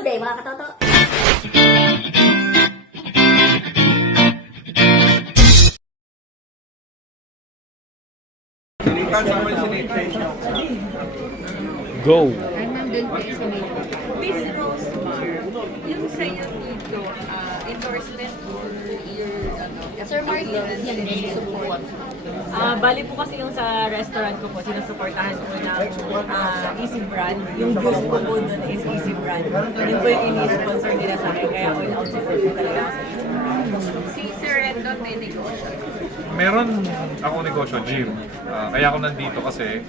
Good day mga katoto! Go! Ay, ma'am, dun kayo sa may Miss Rosemar, yung sa iyo dito, endorsement for your, Sir Martin, yan din support. Bali po kasi yung sa restaurant ko po, sinusuportahan ko ng Easy Brand. Yung juice ko po dun is Easy Brand. Yun po yung ini-sponsor nila sa akin, kaya all out support ko talaga ako sa Easy Brand. Si Sir Rendon may negosyo. Meron ako negosyo, gym. Kaya ako nandito kasi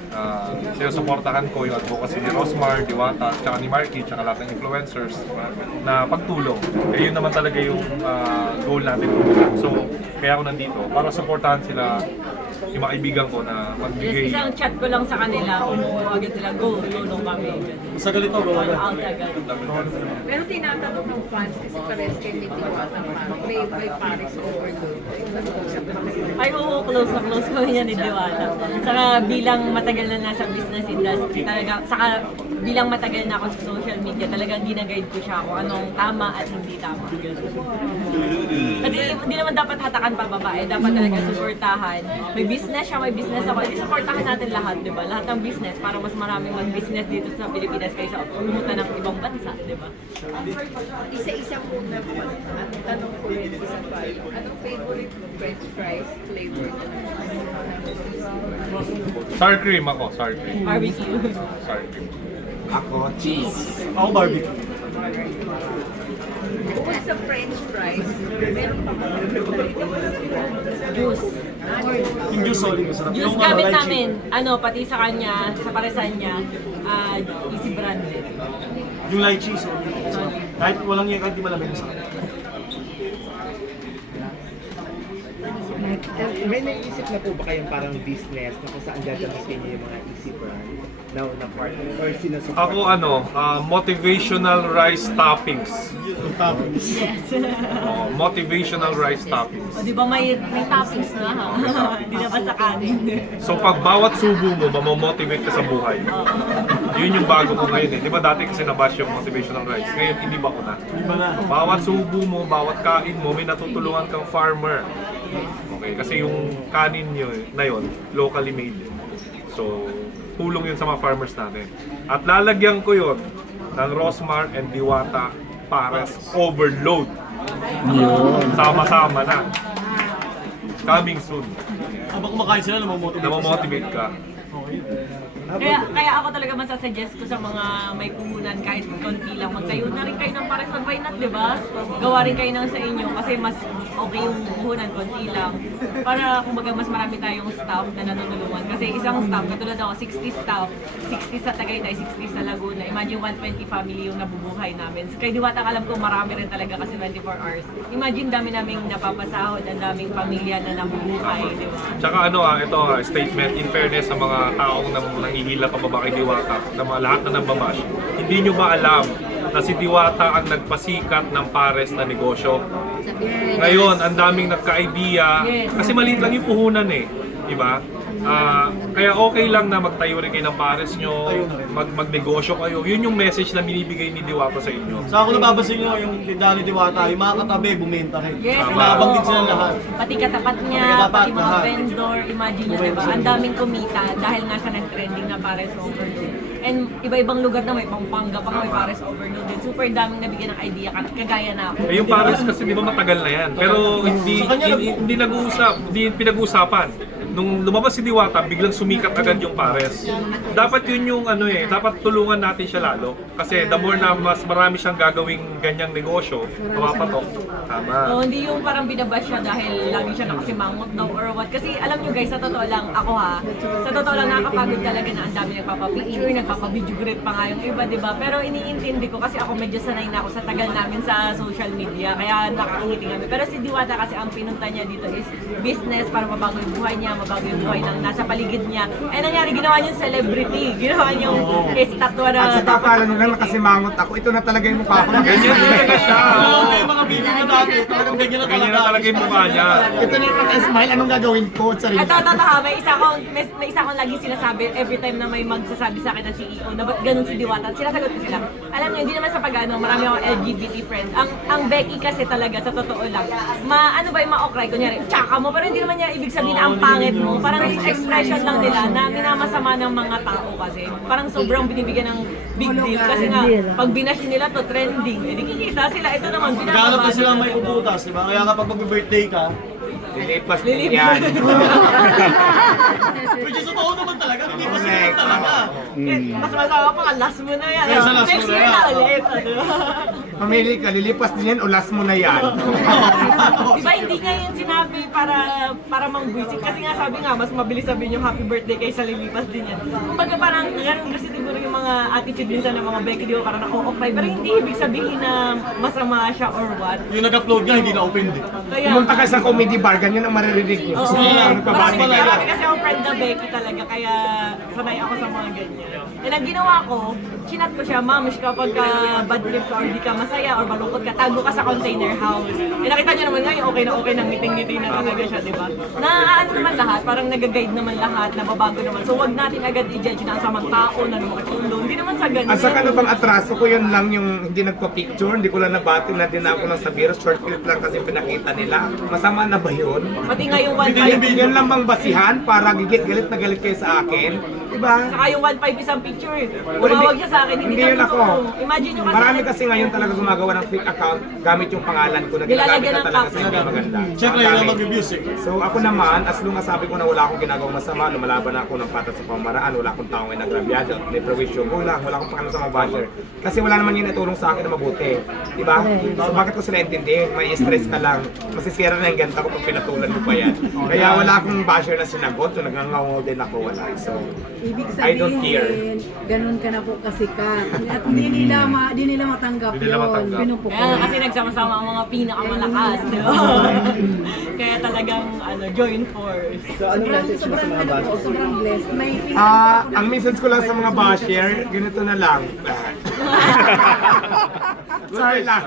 sinusuportahan ko yung advocacy ni Rosmar, Diwata, tsaka ni Marky, tsaka lahat ng influencers na pagtulong. Eh yun naman talaga yung goal natin. So, kaya ako nandito para suportahan sila, yung mga kaibigan ko na magbigay. Yes, isang chat ko lang sa kanila, umuo agad sila, go, tulong kami. Sa ganito, go All agad. out agad. Pero tinatanong ng fans kasi pares kayo may Diwata may Paris overload. Nag-uusap na kayo. Ay, oo, close na close kami yan ni Diwata. Saka bilang matagal na nasa business industry, talaga, saka bilang matagal na ako sa social media, talagang ginaguide ko siya kung anong tama at hindi tama. Kasi hindi naman dapat hatakan pa babae, dapat talaga suportahan. May business siya, may business ako. Hindi suportahan natin lahat, di ba? Lahat ng business para mas maraming mag-business dito sa Pilipinas kaysa pumunta ng ibang bansa, di ba? Isa-isa muna po. At tanong ko rin, isa pa. Anong favorite mo? French fries flavor? Sour cream ako, sour cream. Barbecue. Sour cream. Ako, cheese. Ako, barbecue. Bukod sa French fries, meron pa mga Juice. Yung juice solid, masarap. Juice Yung gamit lychee. namin, pati sa kanya, sa paresan niya, Easy Brand. Yung lychee solid. Masarap. Kahit walang yan, kahit di malamig, masarap. May naisip na po ba kayong parang business na kung saan gagamitin niyo yung mga easy brand na partner or sinusupport? Ako motivational rice toppings. Yung toppings. Motivational rice toppings. O di ba may toppings na ha? Hindi na ba sa kanin? So pag bawat subo mo, mamomotivate ka sa buhay. Yun yung bago ko ngayon eh. Di ba dati kasi nabash yung motivational rice? Ngayon, hindi ba ko na? Di ba na? Bawat subo mo, bawat kain mo, may natutulungan kang farmer. Okay, kasi yung kanin nyo na yun, locally made. So, tulong yun sa mga farmers natin. At lalagyan ko yun ng Rosmar and Diwata Pares Overload. Sama-sama na. Coming soon. Habang kumakain sila, Namomotivate ka. Kaya ako talaga masasuggest ko sa mga may puhunan kahit konti lang, magtayo na rin kayo ng pares, why not, di ba? Gawa rin kayo ng sa inyo kasi mas okay yung puhunan, konti lang. Para kumbaga mas marami tayong staff na nanunulungan. Kasi isang staff, katulad ako, 60 staff, 60 sa Tagaytay, 60 sa Laguna. Imagine 120 family yung nabubuhay namin. So, kay Diwata alam ko marami rin talaga kasi 24 hours. Imagine dami naming napapasahod, ang daming pamilya na nabubuhay, di ba? Tsaka ito statement in fairness sa mga taong nangihila pababa kay Diwata, na mga lahat na nambabash. Hindi nyo ba alam na si Diwata ang nagpasikat ng pares na negosyo? Ngayon, ang daming nagka-idea, kasi maliit lang yung puhunan eh. Diba? Kaya okay lang na magtayo rin kayo ng pares nyo, magnegosyo kayo. Yun yung message na binibigay ni Diwata sa inyo. Sa ako nababasin nyo, yung tindahan ni Diwata, yung mga katabi, bumenta rin. Yes, Nabanggit sila lahat. Pati katapat niya, Katapat, pati mga lahat. vendor, imagine nyo, diba? Ang daming kumita dahil nga sa nag-trending na Pares Overload. And iba-ibang lugar na may Pampanga pa nga may Pares Overload. And super daming nabigyan ng idea, kagaya na ako. Eh, yung pares kasi di ba matagal na yan. Pero hindi nag-uusap, hindi pinag-uusapan. Nung lumabas si Diwata, biglang sumikat agad yung pares. Dapat yun yung dapat tulungan natin siya lalo. Kasi the more na mas marami siyang gagawing ganyang negosyo, mapapatok. Tama. So, hindi yung parang binabash siya dahil lagi siya nakasimangot daw or what. Kasi alam nyo guys, sa totoo lang, ako sa totoo lang nakakapagod talaga na ang dami nagpapapicture, nagpapabideo grip pa nga yung iba, diba? Pero iniintindi ko kasi ako medyo sanay na ako sa tagal namin sa social media, kaya nakakangiti kami. Pero si Diwata kasi ang pinunta niya dito is business para mabago yung buhay niya, mabago yung buhay ng nasa paligid niya. Eh nangyari, ginawa niyong celebrity. Ginawa niyong estatwa na... At sa kakala nyo lang nakasimangot ako, ito na talaga yung mukha ko. Ganyan talaga siya. Oo, may mga video na dati, talagang ganyan na Ganyan na talaga yung mukha niya. Ito na yung naka-smile, anong gagawin ko? Sarili. Ito, may isa akong lagi sinasabi every time na may magsasabi sa akin na CEO na ba't ganun si Diwata. Sinasagot ko sila. Alam niyo, hindi naman sa pag-ano, marami akong LGBT friends. Ang Becky kasi talaga, sa totoo lang, ano ba yung ma-okray, kunyari, tsaka mo, pero hindi naman niya ibig sabihin na ang pangit mo. Parang expression lang nila na minamasama ng mga tao kasi. Parang sobrang binibigyan ng big deal. Kasi nga, pag binash nila to trending, edi kikita sila. Ito naman, Ganap na sila nila. may ubutas, di ba? Kaya kapag mag-birthday ka, Lilipas din yan. which is totoo naman talaga, hindi pa sila talaga. Mas masama pa, last mo na yan. Kaysa last Next mo na year yan. na ulit. Mamili ka, lilipas din yan o last mo na yan. Diba hindi nga yun sinabi para mang-visit? Kasi nga sabi nga, mas mabilis sabihin yung happy birthday kaysa lilipas din yan. Kumbaga parang ganun kasi siguro yung mga attitude minsan ng mga Becky, di ba parang nako-okray. Pero hindi ibig sabihin na masama siya or what. Yung nag-upload nga, hindi na-open din. Kaya, Pumunta ka sa comedy bar, ganyan ang maririnig niyo. Oo. Ano ka ba? Marami kasi akong friend na Becky talaga, kaya sanay ako sa mga ganyan. And ang ginawa ko, chinat ko siya, ma'am, kapag bad trip ka or di ka masaya or malungkot ka, tago ka sa container house. Eh nakita niyo naman ngayon, okay na ngiting-ngiti na talaga siya, di ba? Na ano naman lahat, parang nag-guide naman lahat, nababago naman. So wag natin agad i-judge na ang samang tao na lumakatulo. Hindi naman sa ganun. At saka ano bang atraso ko, yun lang yung hindi nagpa-picture, hindi ko lang nabati na din ako lang sa biro, short clip lang kasi pinakita nila. Masama na ba yun? Pati nga yung 1.5, Yan lang bang basihan para gigit galit na galit kayo sa akin? Diba? saka yung 1.5 isang picture. Tumawag siya sa akin, hindi Hindi yun na ako. totoo. Imagine nyo kasi, Marami kasi ngayon talaga gumagawa ng fake account gamit yung pangalan ko na ginagamit Nilalagyan na ng talaga caption. sa hindi maganda. Siyempre, Ang yun dami. ang mag-music. So ako naman, as long as sabi ko na wala akong ginagawang masama, lumalaban ako ng patas sa pamaraan, wala akong taong inagrabyado, may prowisyo, wala akong pakialam sa mga basher. Kasi wala naman yun itulong sa akin na mabuti. Diba? So bakit ko sila intindihin? May stress ka lang. Masisira na yung ganta ko pag pinatulan mo pa yan. Kaya wala akong basher na sinagot, so nagngangaw din ako, wala. So, Ibig I don't care. sabihin, ganun ka na po kasikat. At di nila matanggap Hindi nila yun. matanggap. Pinupukol. kaya kasi nagsama-sama ang mga pinakamalakas, di ba? Kaya talagang join force. So anong message mo sa mga bashers? Sobrang blessed. May pinag- ang message ko lang sa mga basher, ganito na lang. Sorry lang.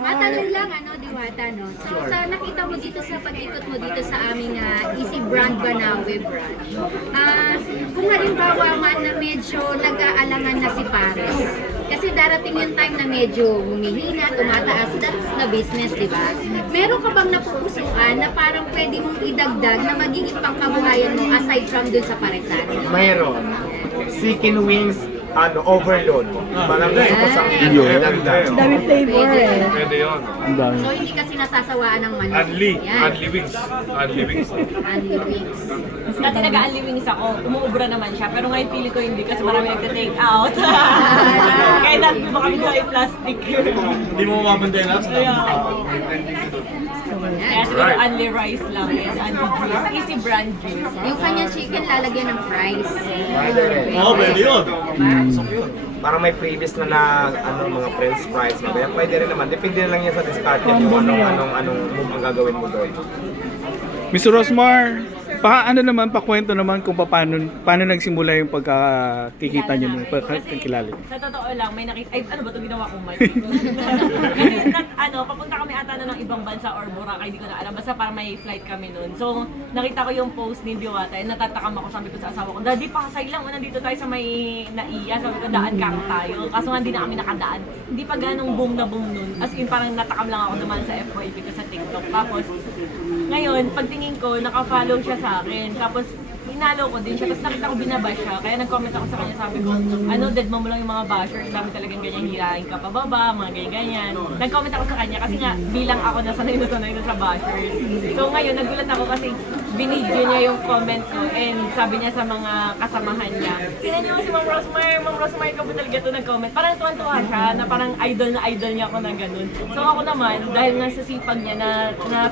Matanong lang, Diwata, no? So, sa nakita mo dito sa pag-ikot mo dito sa aming Easy Brand Banawe brand, kung halimbawa man na medyo nag-aalangan na si Pares, kasi darating yung time na medyo humihina, tumataas, that's the business, di ba? Meron ka bang napupusuan na parang pwede mong idagdag na magiging pangkabuhayan mo aside from dun sa paresan? Mayroon. Chicken wings, overload. Parang gusto ko sa idagdag. Dami flavor eh. Pwede yun. So, hindi kasi nasasawaan ng manok. Unli. Yan. Unli wings. Unli wings. Unli wings. Dati nag-unli wings ako, umuubra naman siya, pero ngayon feeling ko hindi kasi marami nagte-take out. Kaya dati mo kami sa plastic. Hindi mo mapapantayin lahat sa Kaya siguro unli rice lang is unli juice. Easy brand juice. Yung kanyang chicken lalagyan ng fries. Oo, pwede yun. Parang may previous na mga french fries. Kaya pwede rin naman. Depende na lang yan sa discard yan kung anong move ang gagawin mo doon. Mr. Rosmar, pakwento naman kung paano nagsimula yung pagkakikita niyo ng pagkakilala. Sa totoo lang, may nakita, ano ba ito ginawa kong mic? Kasi papunta kami ata ng ibang bansa or Boracay, hindi ko na alam. Basta para may flight kami noon. So, nakita ko yung post ni Diwata, natatakam ako, sabi ko sa asawa ko, Daddy, pakasay lang, nandito tayo sa may naiya. Sabi ko, daan ka tayo. Kaso nga, hindi na kami nakadaan. Hindi pa ganong boom na boom noon. As in, parang natakam lang ako naman sa FYP ko sa TikTok. Tapos, ngayon, pagtingin ko, naka-follow siya sa akin. Tapos, hinalo ko din siya. Tapos nakita ko binabash siya. Kaya nag-comment ako sa kanya. Sabi ko, dead mo lang yung mga bashers. Dami talagang ganyan, hirahin ka pababa, mga ganyan-ganyan. Nag-comment ako sa kanya kasi nga, bilang ako nasanay na sa bashers. So ngayon, nagulat ako kasi binidyo niya yung comment ko and sabi niya sa mga kasamahan niya, tingnan niyo si Ma'am Rosmar ka po talaga ito nag-comment. Parang tuwan-tuwa siya na parang idol niya ako na ganun. So ako naman, dahil nga sa sipag niya na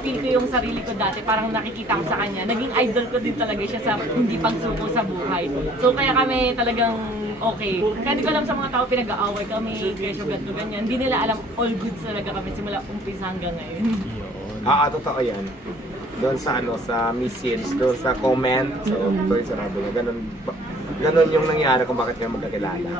feel ko yung sarili ko dati, parang nakikita ko sa kanya, naging idol ko din talaga siya sa hindi pagsuko sa buhay. So kaya kami talagang okay. Kaya hindi ko alam sa mga tao pinag-aaway kami, kesyo ganito ganyan. Hindi nila alam all goods talaga kami simula umpisa hanggang ngayon. Totoo yan. doon sa sa message, doon sa comment. So, tuloy sarado na. Ganun yung nangyari kung bakit niya magkakilala.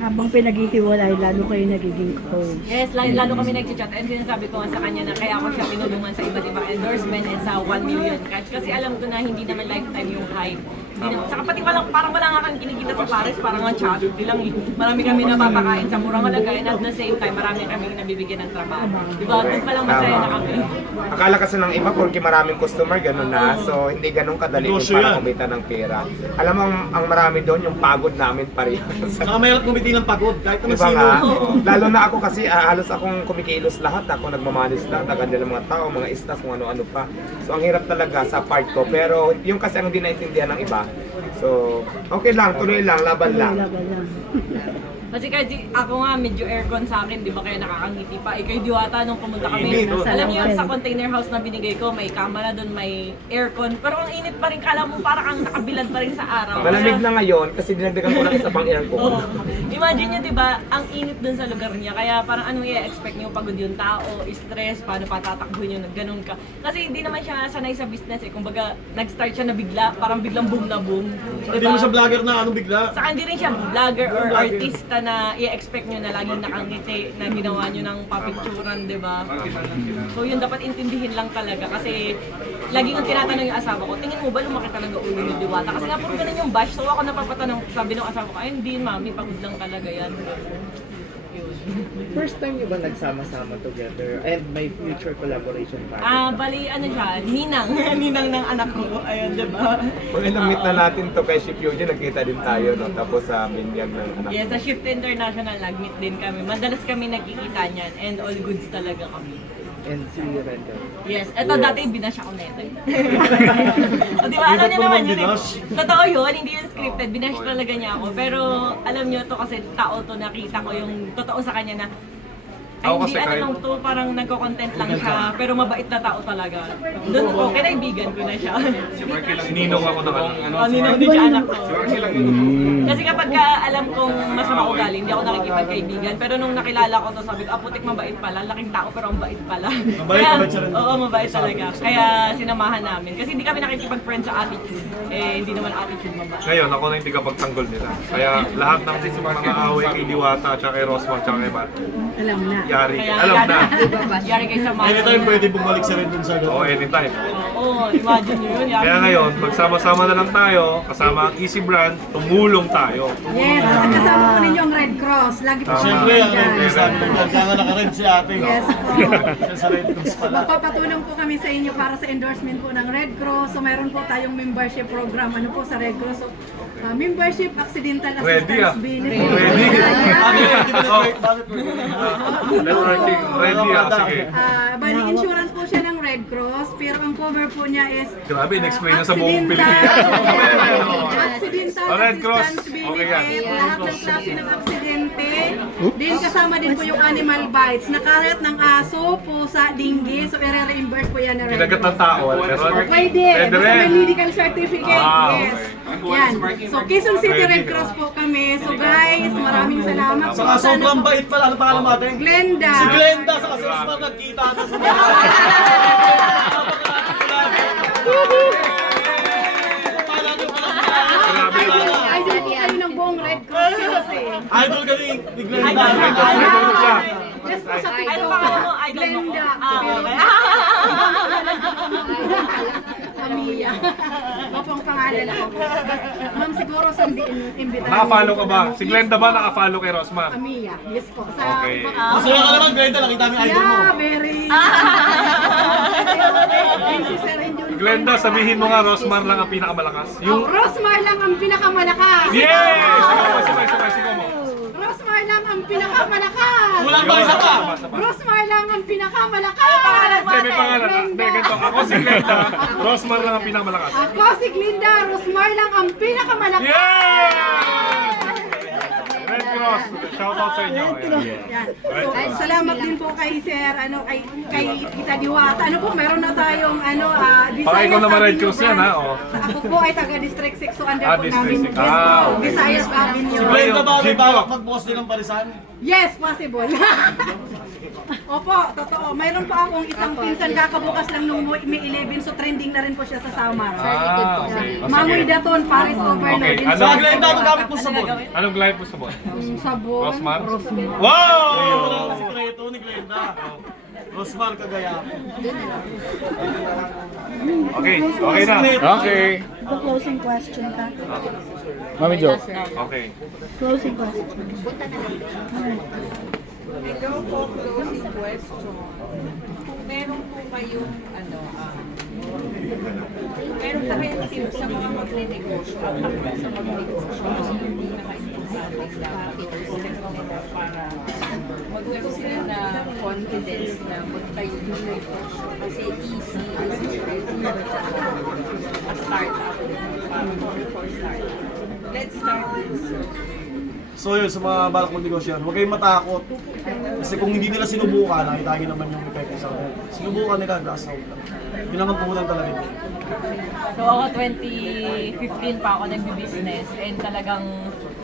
Habang pinaghihiwalay, lalo kayo nagiging close. Yes, lalo kami nag-chat and sinasabi ko nga sa kanya na kaya ako siya pinulungan sa iba't ibang endorsement and sa 1 million cash. Kasi alam ko na hindi naman lifetime yung hype. Saka pati parang wala nga kang kinikita sa Paris, parang ang charity lang eh. Marami kami napapakain sa murang halaga and at the same time, marami kami nabibigyan ng trabaho. Diba? Doon pa lang masaya na kami. Akala kasi ng iba, porque maraming customer, ganun na. So, hindi ganun kadali yung Negosyo para yan. kumita ng pera. Alam mo, ang marami doon, yung pagod namin pareho. Saka mahirap kumiti ng pagod, kahit naman Diba sino. nga? Lalo na ako kasi halos akong kumikilos lahat. Ako nagmamanis lahat, naganda ng mga tao, mga staff, kung ano-ano pa. So ang hirap talaga sa part ko. Pero yung kasi ang hindi naintindihan ng iba. So okay lang, tuloy lang, laban lang. Laban lang. Kasi kasi ako nga medyo aircon sa akin, di ba kaya nakakangiti pa. Ikaw Diwata nung pumunta kami. Init, oh. Alam niyo sa container house na binigay ko, may camera doon, may aircon. Pero ang init pa rin, kala mo parang kang nakabilad pa rin sa araw. Malamig Kaya- na ngayon kasi dinagdagan ko ng isa pang aircon. Oo. Imagine nyo, di ba, ang init dun sa lugar niya. Kaya parang anong i-expect nyo, pagod yung tao, stress, paano patatakbuhin nyo, ganun ka. Kasi hindi naman siya sanay sa business eh. Kumbaga, nag-start siya na bigla, parang biglang boom na boom. Saka hindi mo siya vlogger na anong bigla. Saka hindi rin siya vlogger or artista na i-expect nyo na laging nakangiti, na ginawa nyo ng papicturan, di ba? So yun, dapat intindihin lang talaga. Kasi lagi kong tinatanong yung asawa ko, tingin mo ba lumaki talaga ulo ni Diwata? Kasi nga puro ganun yung bash. So ako napapatanong, sabi ng asawa ko, ay hindi mami, pagod lang talaga yan. Yun. First time niyo ba nagsama-sama together and may future collaboration pa? Bali, ano siya, ninang. Ninang ng anak ko. Ayun, di ba? Kung meet na natin to kay Ship Yuji, nagkita din tayo, no? Tapos sa binyag ng anak. Yes, sa Shift International, nag-meet din kami. Madalas kami nagkikita niyan and all goods talaga kami. And si Rendell. Yes, eto dati binash ako neto. O di ba, alam niyo naman yun eh. Totoo yun, hindi yun scripted, binash talaga niya ako. Pero alam niyo to kasi tao to, nakita ko yung totoo sa kanya na ay Ako hindi kasi ano kahit- lang to, parang nagko-content lang siya, pero mabait na tao talaga. Doon ko, kinaibigan ko na siya. Ninong ako ng Ano nang hindi siya anak ko. Kasi kapag ka alam kong masama ugali, hindi ako nakikipagkaibigan. Pero nung nakilala ko to, sabi ko, putik mabait pala. Laking tao pero ang bait pala. Mabait, mabait siya rin. Oo, mabait talaga. Kaya sinamahan namin. Kasi hindi kami nakikipag-friend sa attitude. Eh, hindi naman attitude mabait. Ngayon, ako na yung tigapagtanggol nila. Kaya lahat ng mga away kay Diwata, tsaka kay Rosmar, tsaka kay Bat, Alam na. yari. Kaya, Alam na. Yari kayo sa mga. Anytime pwede bumalik sa rin dun sa Oo, anytime. Oo, imagine nyo yun. Yari. Kaya ngayon, magsama-sama na lang tayo, kasama ang Easy Brand, tumulong tayo. Yes, at kasama ko ninyo ang Red Cross. Lagi po Siyempre, kami ang dyan. Red Cross namin ng kaya nga naka-red si ate. Yes po. Siya sa Red Cross pala. Magpapatulong po kami sa inyo para sa endorsement po ng Red Cross. So mayroon po tayong membership program ano po sa Red Cross. So, membership accidental Ready assistance ah. benefit. Ready. Ate, Ayan. di ba bakit Networking, ready sige. Bali, insurance po siya ng Red Cross, pero ang cover po niya is Grabe, in-explain na sa buong Pilipinas. Accidental Red Cross. assistance Okay yan. benefit, lahat ng klase ng aksidente. Din kasama din po yung animal bites. Nakalat ng aso, pusa, dinggi, so i-reimburse po yan ng Red Kinagat ng Cross. tao, pero Pwede, Pwede basta may rin. medical certificate. Ah, Yes. Yan. So, Quezon City Pwede. Red Cross po kami. So guys, maraming salamat po. Saka sobrang bait pala. Ano pangalan mo ate? Glenda. Si Glenda sa si Rosmar nagkita na sa Grabe lang. Idol po kayo ng buong Red Cross kasi. Idol kami ni Glenda. Idol siya. Yes po sa Ano TikTok. pangalan mo? Idol mo? Glenda. Okay. Amiya. Opo ang pangalan ko. Ma'am, siguro sa imbitahan. Naka-follow ka ba? Si Glenda ba naka-follow kay Rosmar? Amiya. Yes po. Sa Okay. Masaya ka naman Glenda, nakita mo yung idol mo. Yeah, very. Thank you, Sir Enjun. Glenda, sabihin mo nga Rosmar lang ang pinakamalakas. Yung Rosmar lang ang pinakamalakas. Yay! Sigaw mo. Rosmar lang ang pinakamalakas. Walang ba isa pa? Rosmar lang ang pinakamalakas. Hindi, may pangalan. Hindi, ganito. Ako si Glenda, Rosmar lang ang pinakamalakas. Ako si Glinda, Rosmar lang ang pinakamalakas. Yay! Red Cross. Shoutout sa inyo. Ayan. Yan. So, salamat din po kay Sir, kay Tita Diwata. Ano po, meron na tayong, Baka ikaw naman Red Cross yan, ha? Oh. Ako po ay taga District 6, so under po District namin. 6. Yes po, Okay. Visayas Avenue. Glenda ba may Jimbo. balak magbukas din ng parisan? Yes, possible. Opo, totoo. Mayroon pa akong isang pinsan kakabukas lang nung May 11, so trending na rin po siya sa Samar. Okay. Mamoy Daton, Paris Overload. Okay, In ano? Sa Glenda, ano gamit mo sabon? Anong live mo sa bot? Sabon. Rosmar? Wow! Wala na sikreto ni Glenda. Rosmar Kagaya. Okay, okay na. Okay. Closing question ka. Mami Jo. Okay. Closing question. Ikaw po, closing question. Kung meron po kayong, meron po kayong tips sa mga magne-negosyo, sa magne-negosyo, kasi hindi naka-importante lang para magkaroon sila na confidence na magtayo ng negosyo. Kasi easy a startup, for startup. Let's start this. So yun, sa mga balak magnegosyo, huwag kayong matakot. Kasi kung hindi nila sinubukan, nakita nyo naman yung effect sa akin. Sinubukan nila, nasa out lang. Yun naman puhunan talaga yun. So ako 2015 pa ako nagbi-business and talagang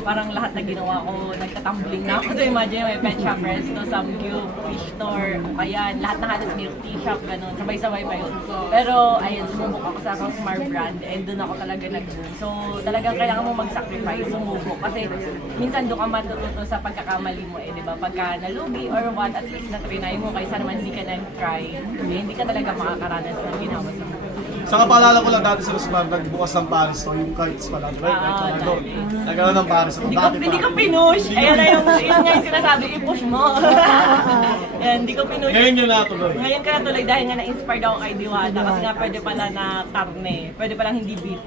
parang lahat na ginawa ko, nagtatumbling na ako. So imagine may pet shop, resto, samgyup, fish store, ayan, lahat na halos milk tea shop, ganun, sabay-sabay pa yun. Pero ayun, sumubok ako sa Rosmar brand and doon ako talaga nag-boom. So talagang kailangan mo mag-sacrifice, sumubok. Kasi minsan doon ka matututo sa pagkakamali mo di ba? Pagka nalugi or what, at least na-trinay mo, kaysa naman hindi ka nag-try, hindi ka talaga makakaranas ng ginawa sa mga. Saka paalala ko lang dati sa Rosmar, nagbukas ng Paris store, yung kites pala. Right? Kahit doon. Nagkaroon ng Paris store. Hindi ko pinush. Ayan na yun nga yung sinasabi, i-push mo. Ayan, hindi ko pinush. Ngayon yun natuloy. Ngayon ka natuloy dahil nga na-inspired ako kay Diwata kasi nga pwede pala na karne, pwede palang hindi beef.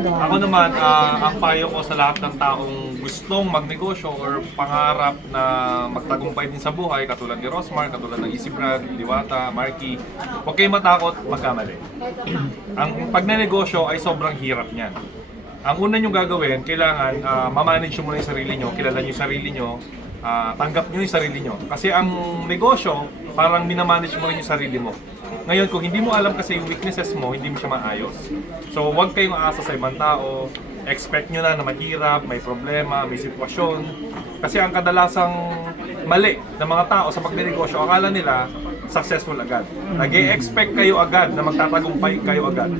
Ako naman, ang payo ko sa lahat ng taong gustong magnegosyo or pangarap na magtagumpay din sa buhay, katulad ni Rosmar, katulad ng Easy Brand, Diwata, Marky, huwag kayong matakot, magkamali. Ang pagnenegosyo ay sobrang hirap niyan. Ang una nyo gagawin, kailangan mamanage nyo muna yung sarili nyo, kilala nyo yung sarili nyo, tanggap nyo yung sarili nyo. Kasi ang negosyo, parang minamanage mo rin yung sarili mo. Ngayon, kung hindi mo alam kasi yung weaknesses mo, hindi mo siya maayos. So, huwag kayong aasa sa ibang tao. Expect nyo na mahirap, may problema, may sitwasyon. Kasi ang kadalasang mali ng mga tao sa pagnenegosyo, akala nila successful agad. Nag-e-expect kayo agad na magtatagumpay kayo agad.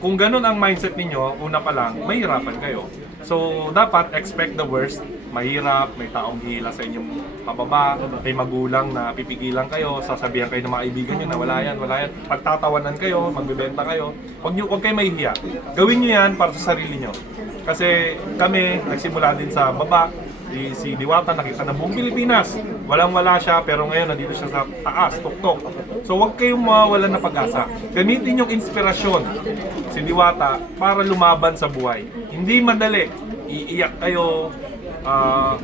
Kung ganun ang mindset ninyo, una pa lang, mahirapan kayo. So, dapat expect the worst. Mahirap, may taong hihila sa inyong pababa, may magulang na pipigilan kayo, sasabihan kayo ng mga kaibigan nyo na wala yan. Pagtatawanan kayo, magbebenta kayo, huwag kayo mahihiya. Gawin nyo yan para sa sarili nyo. Kasi kami, nagsimula din sa baba, si Diwata nakita na buong Pilipinas. Walang-wala siya, pero ngayon nandito siya sa taas, tuktok. So huwag kayong mawawalan na pag-asa. Gamitin yung inspirasyon si Diwata para lumaban sa buhay. Hindi madali. Iiyak kayo,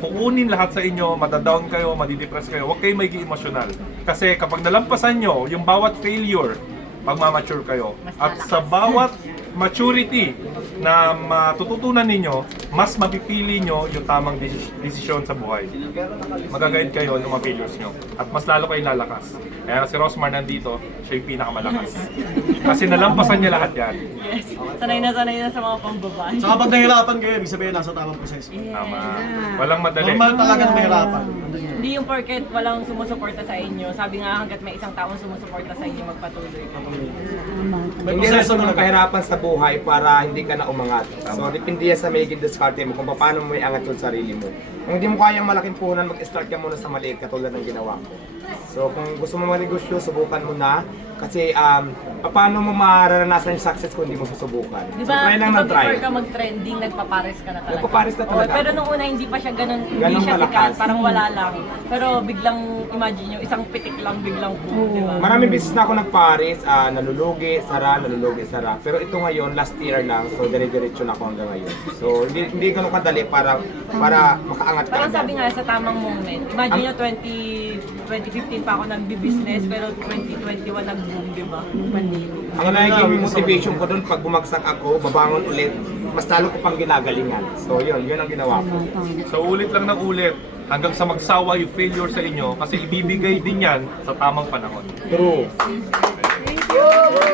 kukunin lahat sa inyo, madadown kayo, madidepress kayo. Huwag kayong maging emosyonal. Kasi kapag nalampasan nyo yung bawat failure, pagmamature kayo. At sa bawat maturity na matututunan ninyo, mas mapipili nyo yung tamang desisyon sa buhay. Magaguide kayo ng mga failures nyo. At mas lalo kayo lalakas. Kaya si Rosmar nandito, siya yung pinakamalakas. Kasi nalampasan niya lahat yan. Yes, sanay na sa mga pambabae. Saka pag nahirapan kayo, ibig sabihin nasa tamang proseso. Tama. Walang madali. Normal talaga na mahirapan. Hindi yung porket walang sumusuporta sa inyo. Sabi nga hanggat may isang taong sumusuporta sa inyo, magpatuloy kayo. Hindi rason ng kahirapan sa buhay para hindi ka na umangat. So, depende yan sa magiging diskarte mo kung paano mo iangat yung sarili mo. Kung hindi mo kayang malaking puhunan, mag-start ka muna sa maliit katulad ng ginawa ko. So, kung gusto mo manegosyo, subukan mo na. Kasi, paano mo mararanasan yung success kung hindi mo susubukan? So, try lang ng try. Before ka mag-trending, nagpapares ka na talaga. Nagpapares na talaga. Pero nung una, hindi pa siya ganun, hindi Ganun siya malakas. sikat, parang wala lang. Pero biglang, imagine nyo, isang pitik lang, biglang boom, di ba? Maraming business na ako nagpares, nalulugi, sara. Pero ito ngayon, last year lang, so dire-diretso na ako hanggang ngayon. So, hindi ganun kadali para makaangat ka. Parang agad. sabi nga sa tamang moment, imagine nyo 20 2015 pa ako nagbi-business, pero 2021 nag-boom, di ba? Ang naging motivation ko doon, pag bumagsak ako, babangon ulit, mas lalo ko pang ginagalingan. So yun ang ginawa ko. So ulit lang ng ulit hanggang sa magsawa yung failure sa inyo kasi ibibigay din yan sa tamang panahon. True. Thank you!